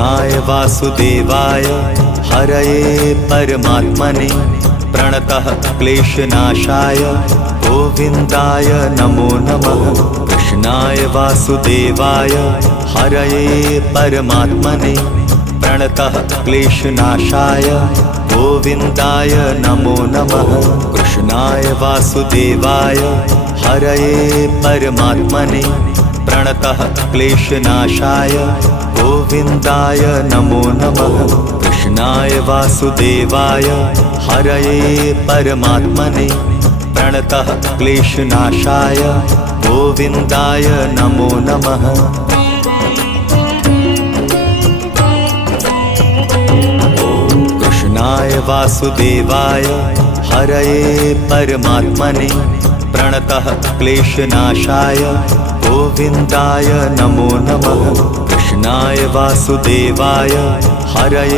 कृष्णाय वासुदेवाय हरये परमात्मने प्रणतः क्लेशनाशाय गोविन्दाय नमो नमः। कृष्णाय वासुदेवाय हरये परमात्मने प्रणतः क्लेशनाशाय गोविन्दाय नमो नमः। कृष्णाय वासुदेवाय हरये परमात्मने प्रणतः क्लेशनाशाय गोविन्दाय नमो नमः। कृष्णाय वासुदेवाय हरये परमात्मने प्रणतः क्लेशनाशाय गोविन्दाय नमो नमः। कृष्णाय वासुदेवाय हरये परमात्मने प्रणतः क्लेशनाशाय गोविन्दाय नमो नमः। कृष्णाय वासुदेवाय हरये